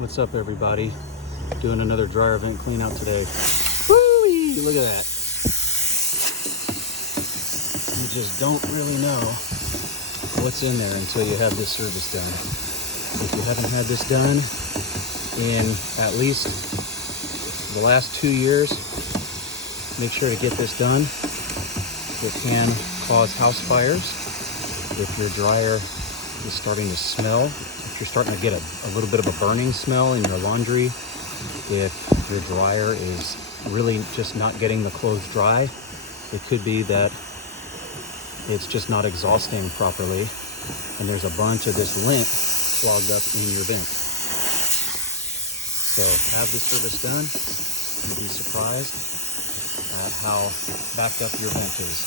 What's up, everybody? Doing another dryer vent clean out today. Woo-wee! Look at that. You just don't really know what's in there until you have this service done. If you haven't had this done in at least the last 2 years, make sure to get this done. It can cause house fires. If your dryer is starting to smell, if you're starting to get a little bit of a burning smell in your laundry, if your dryer is really just not getting the clothes dry, it could be that it's just not exhausting properly and there's a bunch of this lint clogged up in your vent. So have this service done. You'll be surprised at how backed up your vent is.